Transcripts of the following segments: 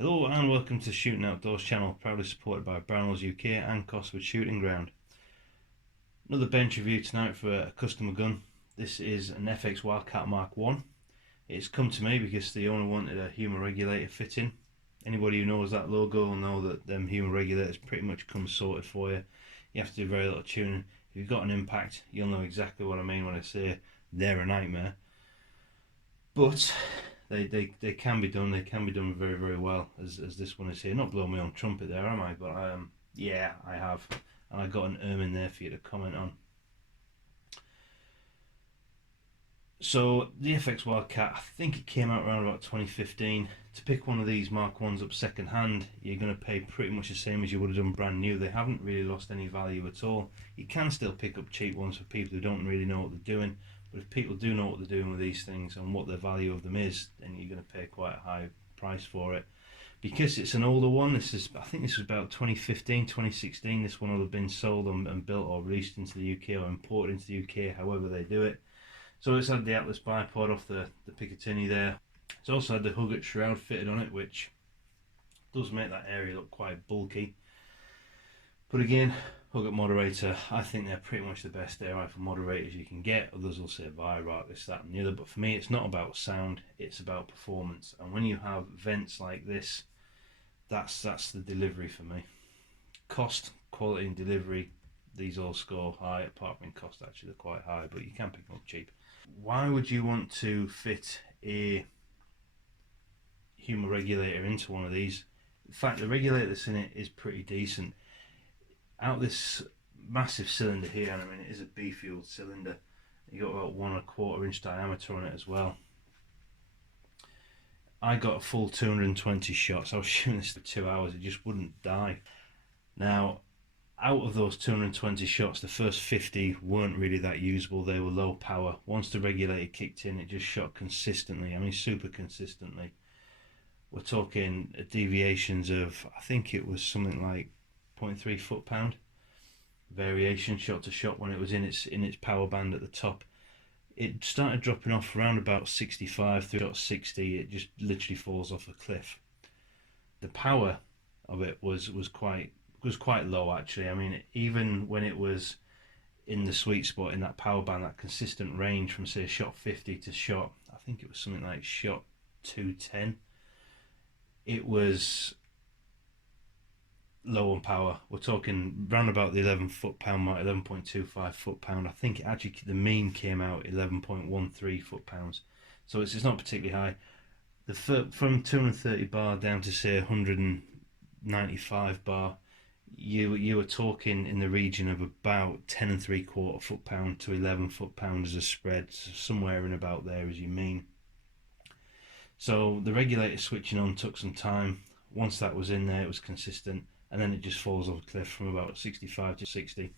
Hello and welcome to Shooting Outdoors channel, proudly supported by Brownells UK and Cosford Shooting Ground. Another bench review tonight for a customer gun. This is an FX Wildcat MK1. It's come to me because the owner wanted a HUMA regulator fitting. Anybody who knows that logo will know that them HUMA regulators pretty much come sorted for you. You have to do very little tuning. If you've got an impact, you'll know exactly what I mean when I say they're a nightmare. But they can be done. They can be done very, very well, as this one is here. Not blowing my own trumpet there, am I? But yeah, I have, and I got an in there for you to comment on. So the FX Wildcat, I think it came out around about 2015. To pick one of these Mark 1s up second hand, you're going to pay pretty much the same as you would have done brand new. They haven't really lost any value at all. You can still pick up cheap ones for people who don't really know what they're doing. But if people do know what they're doing with these things and what the value of them is, then you're going to pay quite a high price for it. Because it's an older one, I think this was about 2015, 2016, this one will have been sold and built or released into the UK or imported into the UK, however they do it. So it's had the Atlas bipod off the Picatinny there. It's also had the Huggett shroud fitted on it, which does make that area look quite bulky. But again, Huggett moderator, I think they're pretty much the best air rifle moderators you can get. Others will say Virock, this, that and the other, but for me it's not about sound, it's about performance. And when you have vents like this, that's the delivery for me. Cost, quality and delivery, these all score high. Apart from cost, actually they're quite high, but you can pick them up cheap. Why would you want to fit a HUMA regulator into one of these? In fact, the regulator that's in it is pretty decent. Out this massive cylinder here, and I mean it is a B-fueled cylinder, you got about 1¼ inch diameter on it as well. I got a full 220 shots. I was shooting this for 2 hours, it just wouldn't die. Now, out of those 220 shots, the first 50 weren't really that usable. They were low power. Once the regulator kicked in, it just shot consistently. I mean, super consistently. We're talking deviations of, I think it was something like 0.3 foot-pound variation shot to shot when it was in its power band at the top. It started dropping off around about 65 through shot 60. It just literally falls off a cliff. The power of it was quite low, actually. I mean, even when it was in the sweet spot in that power band, that consistent range from say shot 50 to shot, I think it was something like shot 210, it was low on power. We're talking round about the 11 foot-pound mark, 11.25 foot-pound. I think actually the mean came out 11.13 foot-pounds, so it's not particularly high. From 230 bar down to say 195 bar, you were talking in the region of about 10¾ foot-pound to 11 foot-pound as a spread, so somewhere in about there as you mean. So the regulator switching on took some time. Once that was in there, it was consistent, and then it just falls off a cliff from about 65 to 60.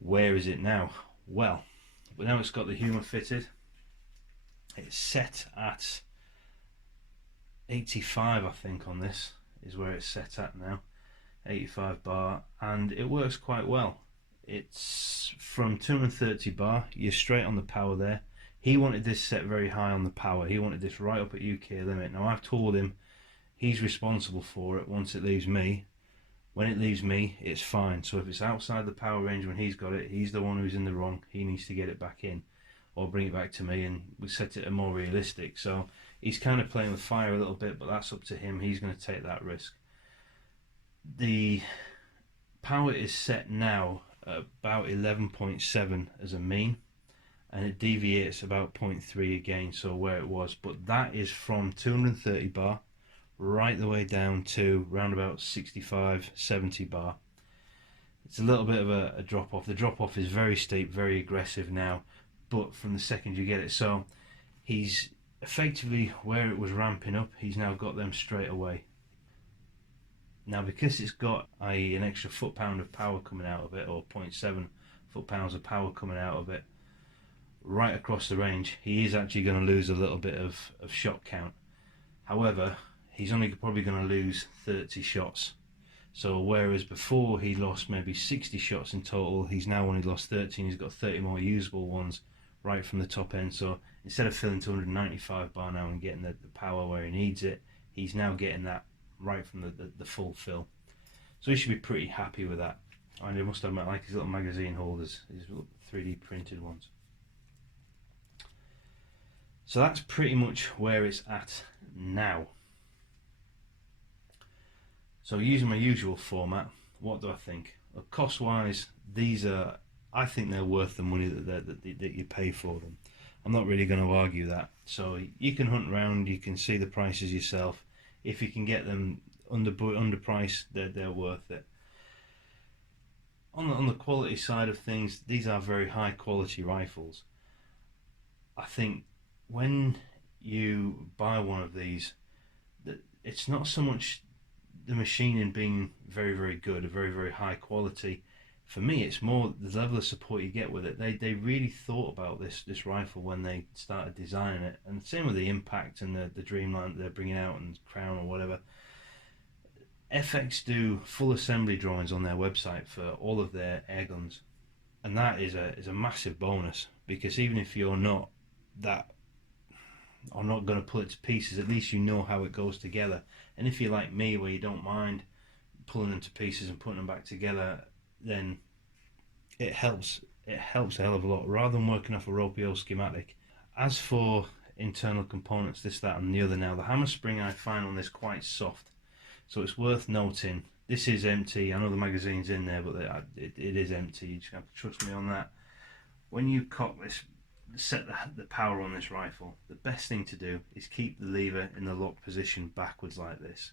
Where is it now? Well, but now it's got the HUMA fitted. It's set at 85, I think, on this is where it's set at now. 85 bar, and it works quite well. It's from 230 bar, you're straight on the power there. He wanted this set very high on the power. He wanted this right up at UK limit. Now I've told him he's responsible for it once it leaves me. When it leaves me, it's fine. So if it's outside the power range when he's got it, he's the one who's in the wrong. He needs to get it back in or bring it back to me, and we set it a more realistic. So he's kind of playing with fire a little bit, but that's up to him. He's going to take that risk. The power is set now at about 11.7 as a mean, and it deviates about 0.3 again, so where it was, but that is from 230 bar right the way down to round about 65, 70 bar. It's a little bit of a drop off. The drop off is very steep, very aggressive now, but from the second you get it, so he's effectively where it was ramping up, he's now got them straight away. Now because it's got an extra foot-pound of power coming out of it, or 0.7 foot-pounds of power coming out of it, right across the range, he is actually going to lose a little bit of shot count. However, he's only probably going to lose 30 shots. So whereas before he lost maybe 60 shots in total, he's now only lost 13. He's got 30 more usable ones right from the top end. So instead of filling 295 bar now and getting the power where he needs it, he's now getting that right from the full fill. So he should be pretty happy with that. And he must have like his little magazine holders, his little 3D printed ones. So that's pretty much where it's at now. So using my usual format, what do I think? Well, cost wise, I think they're worth the money that you pay for them. I'm not really going to argue that. So you can hunt around, you can see the prices yourself. If you can get them under price, they're worth it. On the quality side of things, these are very high quality rifles. I think when you buy one of these, it's not so much the machining being very good, a very high quality. For me, it's more the level of support you get with it. They really thought about this rifle when they started designing it, and same with the Impact and the Dreamline that they're bringing out, and Crown or whatever. FX do full assembly drawings on their website for all of their air guns, and that is a massive bonus, because even if you're not that are not going to pull it to pieces, at least you know how it goes together. And if you're like me, where you don't mind pulling them to pieces and putting them back together, then it helps a hell of a lot, rather than working off a ropey old schematic. As for internal components, this, that and the other, now the hammer spring I find on this quite soft, so it's worth noting this is empty. I know the magazine's in there, but it is empty. You just have to trust me on that. When you cock this, set the power on this rifle, the best thing to do is keep the lever in the lock position backwards like this.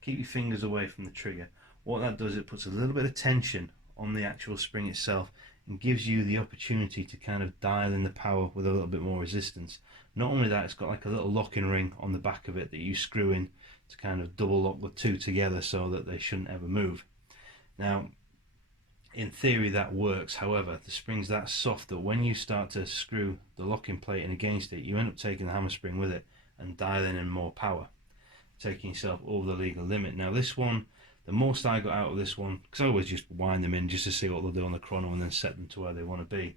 Keep your fingers away from the trigger. What that does, it puts a little bit of tension on the actual spring itself and gives you the opportunity to kind of dial in the power with a little bit more resistance. Not only that, it's got like a little locking ring on the back of it that you screw in to kind of double lock the two together so that they shouldn't ever move. Now, in theory that works, however, the spring's that soft that when you start to screw the locking plate in against it, you end up taking the hammer spring with it and dialing in more power, taking yourself over the legal limit. Now this one, the most I got out of this one, because I always just wind them in just to see what they'll do on the chrono and then set them to where they want to be.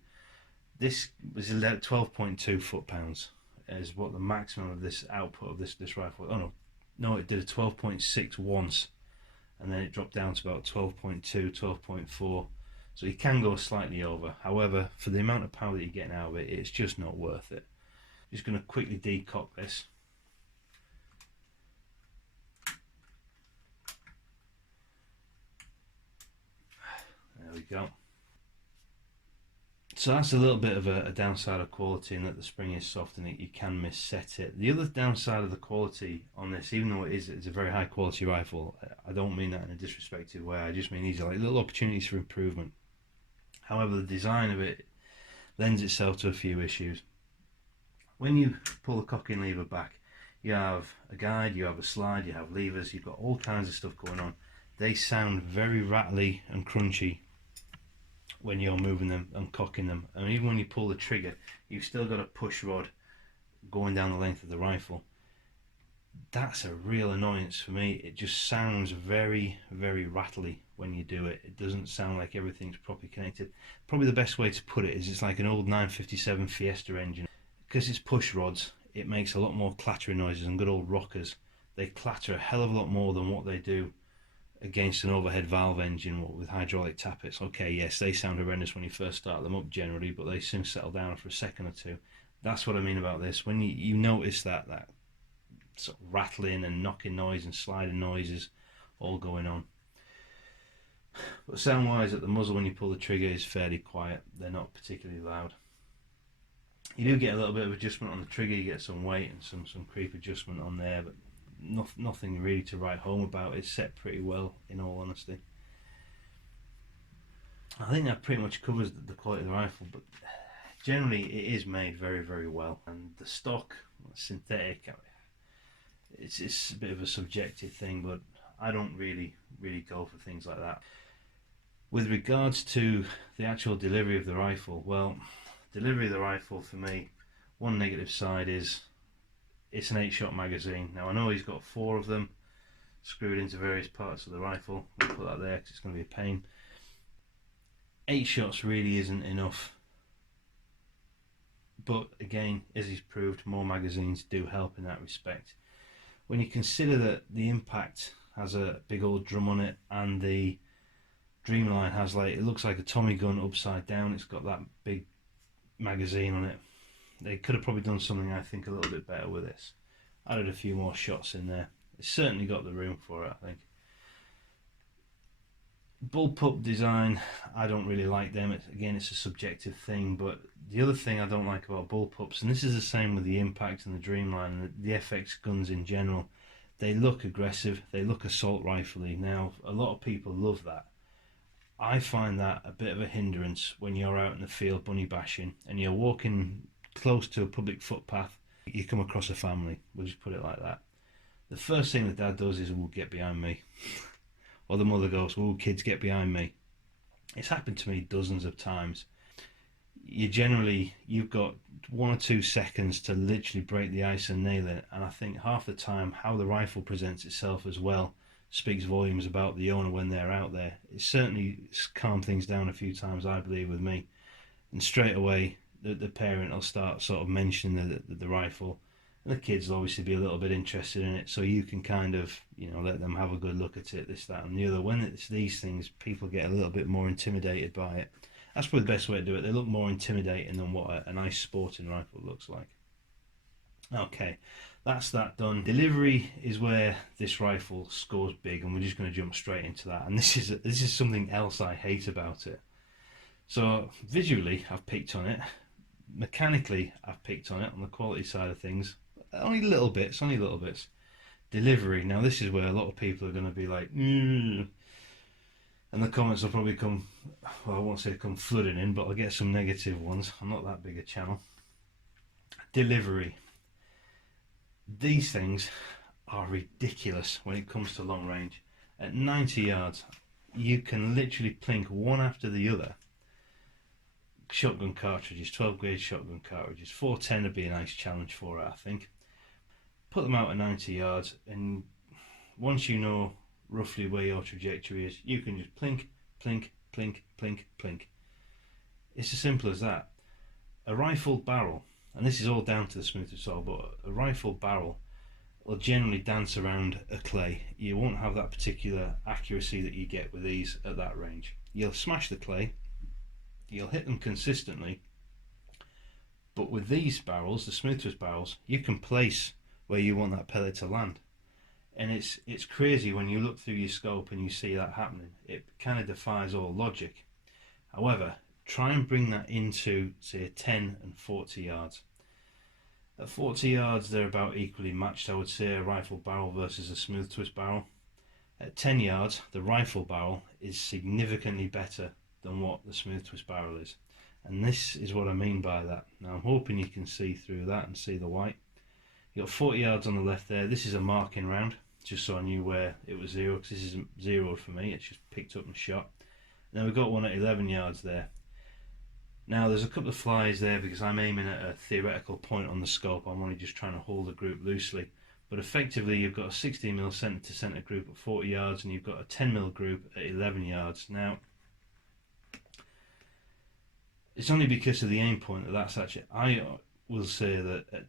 This was 12.2 foot-pounds is what the maximum of this output of this rifle. Oh no, it did a 12.6 once, and then it dropped down to about 12.2, 12.4. So you can go slightly over. However, for the amount of power that you're getting out of it, it's just not worth it. Just going to quickly decock this. There we go. So that's a little bit of a downside of quality, in that the spring is soft and you can misset it. The other downside of the quality on this, even though it's a very high quality rifle, I don't mean that in a disrespectful way, I just mean these are like little opportunities for improvement. However, the design of it lends itself to a few issues. When you pull the cocking lever back, you have a guide, you have a slide, you have levers, you've got all kinds of stuff going on. They sound very rattly and crunchy when you're moving them and cocking them, and even when you pull the trigger, you've still got a push rod going down the length of the rifle. That's a real annoyance for me. It just sounds very rattly when you do it. It doesn't sound like everything's properly connected. Probably the best way to put it is it's like an old 957 Fiesta engine. Because it's push rods, it makes a lot more clattering noises, and good old rockers, they clatter a hell of a lot more than what they do against an overhead valve engine with hydraulic tappets. Okay, yes, they sound horrendous when you first start them up generally, but they soon settle down for a second or two. That's what I mean about this. When you notice that sort of rattling and knocking noise and sliding noises all going on. But sound wise, at the muzzle when you pull the trigger is fairly quiet. They're not particularly loud. You do get a little bit of adjustment on the trigger, you get some weight and some creep adjustment on there, but nothing really to write home about. It's set pretty well, in all honesty. I think that pretty much covers the quality of the rifle, but generally it is made very well. And the stock, synthetic, it's a bit of a subjective thing, but I don't really go for things like that. With regards to the actual delivery of the rifle, well, delivery of the rifle for me, one negative side is it's an 8-shot magazine. Now I know he's got 4 of them screwed into various parts of the rifle. I'll put that there because it's going to be a pain. 8 shots really isn't enough, but again, as he's proved, more magazines do help in that respect. When you consider that the Impact has a big old drum on it, and the Dreamline has, like, it looks like a Tommy gun upside down. It's got that big magazine on it. They could have probably done something, I think, a little bit better with this. Added a few more shots in there. It's certainly got the room for it, I think. Bullpup design, I don't really like them. Again, it's a subjective thing, but the other thing I don't like about bullpups, and this is the same with the Impact and the Dreamline and the FX guns in general, they look aggressive, they look assault rifle-y. Now, a lot of people love that. I find that a bit of a hindrance when you're out in the field bunny bashing and you're walking close to a public footpath. You come across a family, we'll just put it like that. The first thing the dad does is, "Ooh, get behind me." Or the mother goes, "Ooh, kids, get behind me." It's happened to me dozens of times. You've got 1 or 2 seconds to literally break the ice and nail it, and I think half the time how the rifle presents itself as well speaks volumes about the owner when they're out there. It certainly calmed things down a few times, I believe, with me. And straight away, the parent will start sort of mentioning the rifle, and the kids will obviously be a little bit interested in it, so you can kind of, let them have a good look at it, this, that, and the other. When it's these things, people get a little bit more intimidated by it. That's probably the best way to do it. They look more intimidating than what a nice sporting rifle looks like. Okay, that's that done. Delivery is where this rifle scores big, and we're just going to jump straight into that. And this is something else I hate about it. So visually, I've picked on it. Mechanically, I've picked on it on the quality side of things. Only little bits. Delivery. Now, this is where a lot of people are going to be like, and the comments will probably come, well, I won't say come flooding in, but I'll get some negative ones. I'm not that big a channel. Delivery. These things are ridiculous when it comes to long range. At 90 yards, you can literally plink one after the other. Shotgun cartridges, 12 gauge shotgun cartridges. 410 would be a nice challenge for it, I think. Put them out at 90 yards, and once you know roughly where your trajectory is, you can just plink, plink, plink, plink, plink. It's as simple as that. A rifle barrel, and this is all down to the smooth soil, but a rifle barrel will generally dance around a clay. You won't have that particular accuracy that you get with these at that range. You'll smash the clay, you'll hit them consistently, but with these barrels, the smooth twist barrels, you can place where you want that pellet to land. And it's crazy when you look through your scope and you see that happening. It kind of defies all logic. However, try and bring that into, say, 10 and 40 yards. At 40 yards, they're about equally matched, I would say, a rifle barrel versus a smooth twist barrel. At 10 yards, the rifle barrel is significantly better than what the smooth twist barrel is. And this is what I mean by that. Now, I'm hoping you can see through that and see the white. You've got 40 yards on the left there. This is a marking round, just so I knew where it was zero, because this isn't zeroed for me, it's just picked up and shot. And then we've got one at 11 yards there. Now, there's a couple of flies there because I'm aiming at a theoretical point on the scope. I'm only just trying to hold the group loosely. But effectively, you've got a 16mm centre to centre group at 40 yards, and you've got a 10mm group at 11 yards. Now, it's only because of the aim point that's actually, I will say that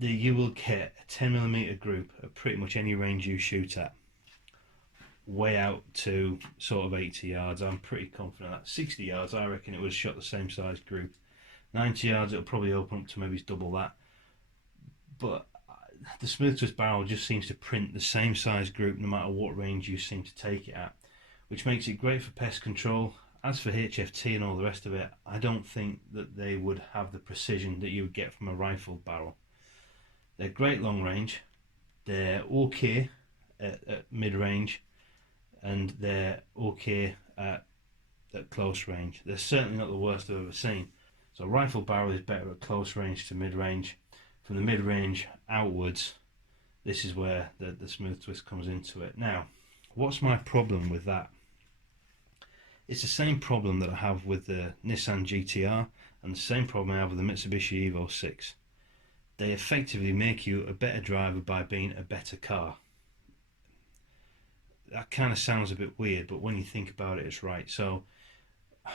you will get a 10mm group at pretty much any range you shoot at, way out to sort of 80 yards. I'm pretty confident that 60 yards, I reckon it would have shot the same size group. 90 yards, it'll probably open up to maybe double that. But the smooth twist barrel just seems to print the same size group no matter what range you seem to take it at, which makes it great for pest control. As for HFT and all the rest of it, I don't think that they would have the precision that you would get from a rifle barrel. They're great long range, they're okay at mid range, and they're okay at close range. They're certainly not the worst I've ever seen. So rifle barrel is better at close range to mid range. From the mid range outwards, this is where the smooth twist comes into it. Now, what's my problem with that? It's the same problem that I have with the Nissan GTR and the same problem I have with the Mitsubishi Evo 6. They effectively make you a better driver by being a better car. That kind of sounds a bit weird, but when you think about it, it's right. So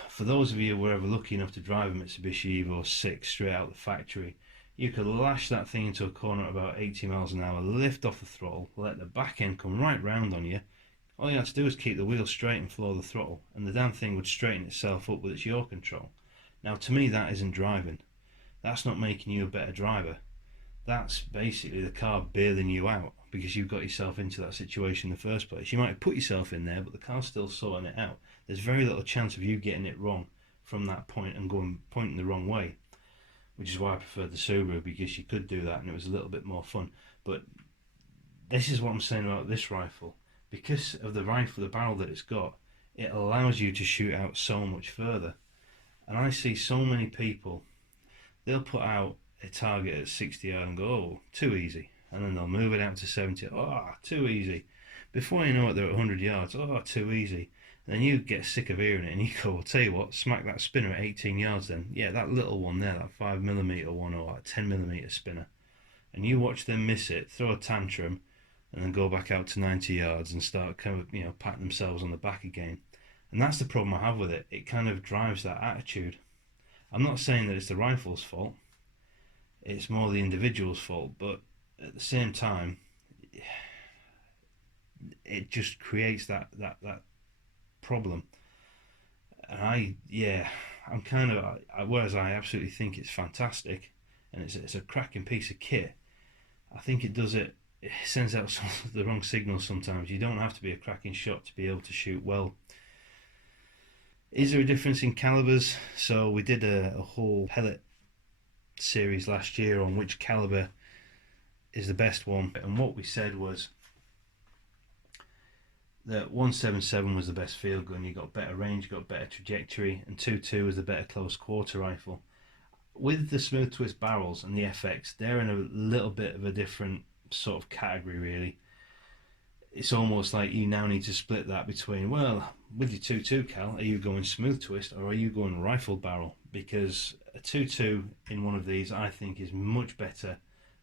for those of you who were ever lucky enough to drive a Mitsubishi Evo 6 straight out of the factory, You could lash that thing into a corner at about 80 miles an hour, lift off the throttle, let the back end come right round on you. All you have to do is keep the wheel straight and floor the throttle, and the damn thing would straighten itself up with its yaw control. Now, to me, that isn't driving. That's not making you a better driver. That's basically the car bailing you out because you've got yourself into that situation in the first place. You might have put yourself in there, but the car's still sorting it out. There's very little chance of you getting it wrong from that point and pointing the wrong way, which is why I preferred the Subaru, because you could do that and it was a little bit more fun. But this is what I'm saying about this rifle. Because of the rifle, the barrel that it's got, it allows you to shoot out so much further. And I see so many people, they'll put out a target at 60 yards and go, oh, too easy. And then they'll move it out to 70, oh, too easy. Before you know it, they're at 100 yards, oh, too easy. And then you get sick of hearing it and you go, I'll tell you what, smack that spinner at 18 yards then. Yeah, that little one there, that 5mm one or that 10mm spinner. And you watch them miss it, throw a tantrum, and then go back out to 90 yards and start kind of, patting themselves on the back again. And that's the problem I have with it. It kind of drives that attitude. I'm not saying that it's the rifle's fault. It's more the individual's fault. But at the same time, it just creates that problem. And I'm kind of, whereas I absolutely think it's fantastic and it's a cracking piece of kit, I think it sends out the wrong signals sometimes. You don't have to be a cracking shot to be able to shoot well. Is there a difference in calibers? So we did a whole pellet series last year on which caliber is the best one, and what we said was that 177 was the best field gun. You got better range, you got better trajectory, and 2.2 was the better close quarter rifle. With the smooth twist barrels and the FX, they're in a little bit of a different sort of category really. It's almost like you now need to split that between, well, with your 2.2 cal, are you going smooth twist or are you going rifle barrel? Because a 2.2 in one of these I think is much better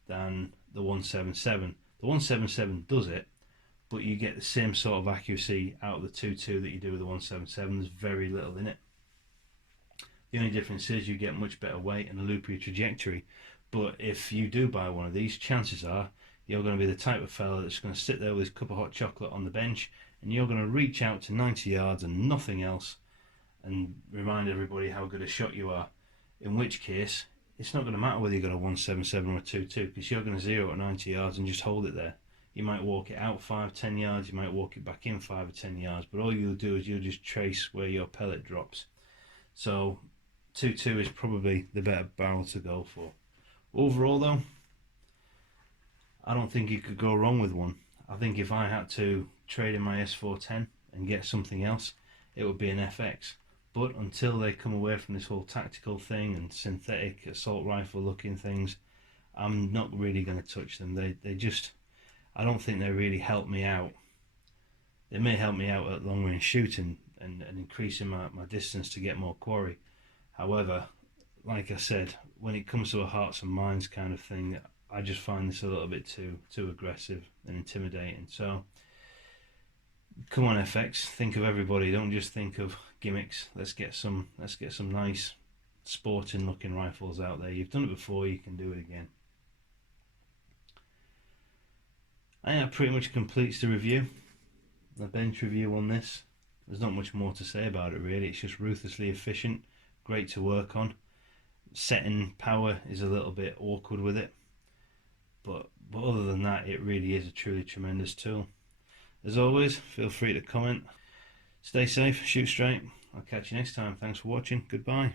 than the 177. The 177 does it, but you get the same sort of accuracy out of the 2.2 that you do with the 177. There's very little in it. The only difference is you get much better weight and a loopier trajectory. But if you do buy one of these, chances are you're going to be the type of fella that's going to sit there with his cup of hot chocolate on the bench and you're going to reach out to 90 yards and nothing else and remind everybody how good a shot you are. In which case, it's not going to matter whether you've got a 177 or a 2.2 because you're going to zero at 90 yards and just hold it there. You might walk it out 5-10 yards, you might walk it back in 5 or 10 yards, but all you'll do is you'll just trace where your pellet drops. So 2.2 is probably the better barrel to go for. Overall though, I don't think you could go wrong with one. I think if I had to trade in my S410 and get something else, it would be an FX. But until they come away from this whole tactical thing and synthetic assault rifle looking things, I'm not really going to touch them. They just, I don't think they really help me out. They may help me out at long range shooting and increasing my distance to get more quarry. However, like I said, when it comes to a hearts and minds kind of thing, I just find this a little bit too aggressive and intimidating. So come on FX, think of everybody, don't just think of gimmicks. Let's get some nice sporting looking rifles out there. You've done it before, you can do it again. I think that pretty much completes the review, the bench review on this. There's not much more to say about it really. It's just ruthlessly efficient, great to work on. Setting power is a little bit awkward with it, but other than that, it really is a truly tremendous tool. As always, feel free to comment. Stay safe, shoot straight. I'll catch you next time. Thanks for watching. Goodbye.